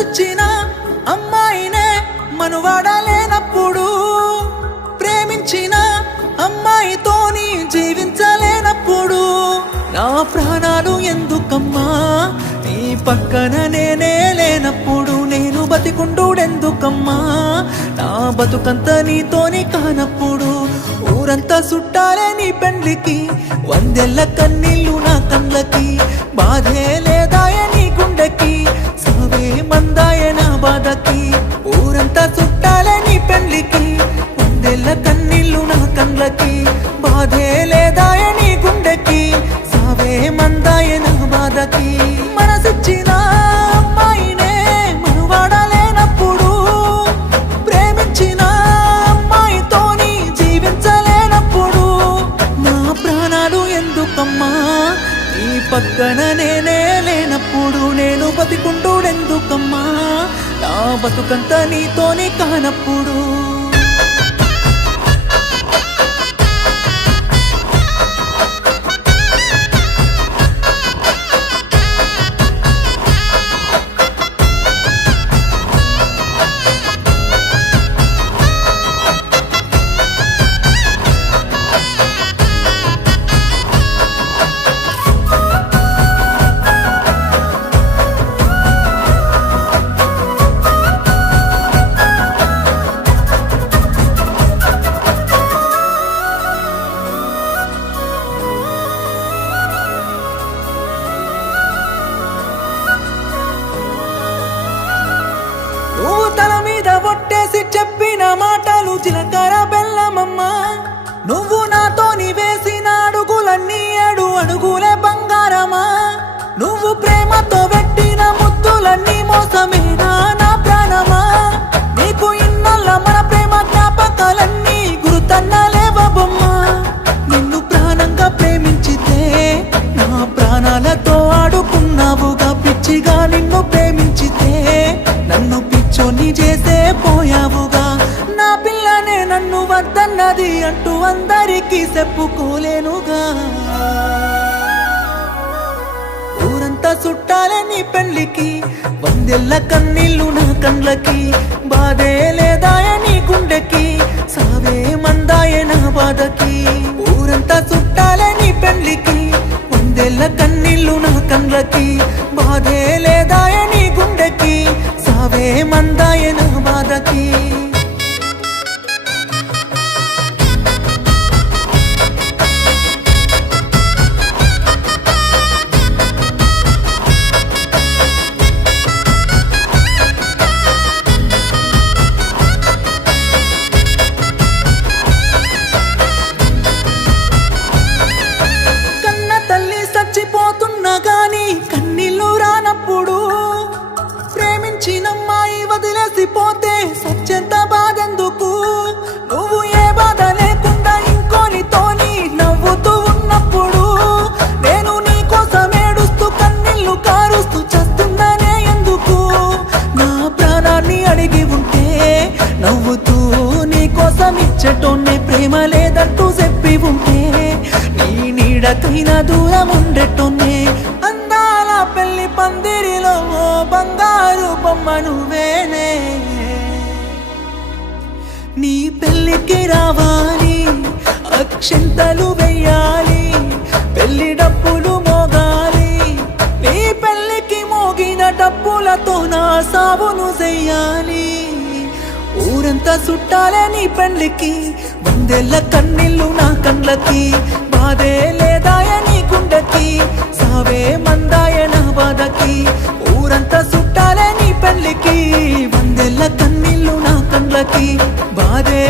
మనసిచ్చిన అమ్మాయినే మనువాడలేనప్పుడు, ప్రేమించిన అమ్మాయితోని జీవించలేనప్పుడు నా ప్రాణాలు ఎందుకమ్మా నీ పక్కన నేనే లేనప్పుడు, నేను బతికుండుడెందుకమ్మా నా బతుకంత నీతోని కానప్పుడు. ఊరంతా చుట్టాలే నీ పెండ్లికి, వందెల్ల కన్నీళ్ళు నా కళ్ళకి, బాధే లేదాయ నీ గుండెకి, సావే మందాయ నా బాధకి. ఊరంతా చుట్టాలే నీ పెండ్లికి, వందెల్ల కన్నీళ్ళు నా కళ్ళకి, బాధే లేదాయ నీ గుండెకి, సావే మందాయ నా బాధకి. మనసిచ్చిన అమ్మాయినే మనువాడలేనప్పుడు, ప్రేమించిన అమ్మాయితోని జీవించలేనప్పుడు నా ప్రాణాలు ఎందుకమ్మా నీ పక్కన నేనే లేనప్పుడు, నేను బతికుండుడెందుకమ్మా నా బతుకంత నీతోని కానప్పుడు. నువ్వు తల మీద ఒట్టేసి చెప్పిన మాటలు జీలకర్ర బెల్లమమ్మా, నువ్వు నాతోని వేసిన అడుగులన్నీ 7 అడుగులే బంగారమా, నువ్వు ప్రేమతో పెట్టిన ముద్దులన్నీ మోసమేనా నా ప్రాణమా, నీకు ఇన్నల్ల మన ప్రేమ జ్ఞాపకాలన్నీ గుర్తన్నలేవమ్మా. నిన్ను ప్రాణంగా ప్రేమించితే నా ప్రాణాలతో ఆడుకున్నావుగా, పిచ్చిగా నిన్ను ప్రేమించితే నన్ను పిచ్చోని చేసే పోయావుగా. నా పిల్లనే నన్ను వద్దన్నది అంటూ అందరికీ చెప్పుకోలేనుగా. ఊరంతా చుట్టాలే నీ పెళ్లికి, వందెల్ల కన్నీళ్ళు నా కళ్ళకి, బాధే లేదాయ నీ గుండెకి, సావే మందాయ నా బాధకి. ఊరంతా చుట్టాలే నీ పెళ్లికి, వందెల్ల కన్నీళ్ళు నా కళ్ళకి, బాధే లేదాయ నీ గుండెకి, సావే మందాయ నా బాధకి. కన్న తల్లి చచ్చిపోతున్నా గాని కన్నీళ్ళు రానప్పుడు, ప్రేమించినమ్మాయి వదిలేసిపోతే సత్యంత బాధెందుకు, నువ్వు ఏ బాధ లేకుండా ఇంకోనితోని నవ్వుతూ ఉన్నప్పుడు, నేను నీ కోసం ఏడుస్తూ కన్నీళ్ళు కారుస్తూ చస్తున్నానే ఎందుకు. నా ప్రాణాన్ని అడిగి ఉంటే నవ్వుతూ నీ కోసం ఇచ్చటోనే, ప్రేమ లేదంటూ చెప్పి ఉంటే నీ నీడకైనా దూరం ఉండేటోనే. అందాల పెళ్లి పందిరిలో బంగారు బొమ్మ నువ్వేనే, నీ పెళ్లికి రావాలి అక్షింతలు వెయ్యాలి, పెళ్లి డప్పులు మోగాలి, నీ పెళ్లికి మోగిన డప్పులతో నా సావును చెయ్యాలి. ఊరంతా చుట్టాలే నీ పెళ్లికి, వందెల్ల కన్నీళ్ళు నా కళ్ళకి, బాధే లేదాయ నీ గుండెకి, సావే మందాయ నా బాధకి. ఊరంతా చుట్టాలే నీ పెళ్లికి, వందెల్ల కన్నీళ్ళు నా కళ్ళకి, బాధే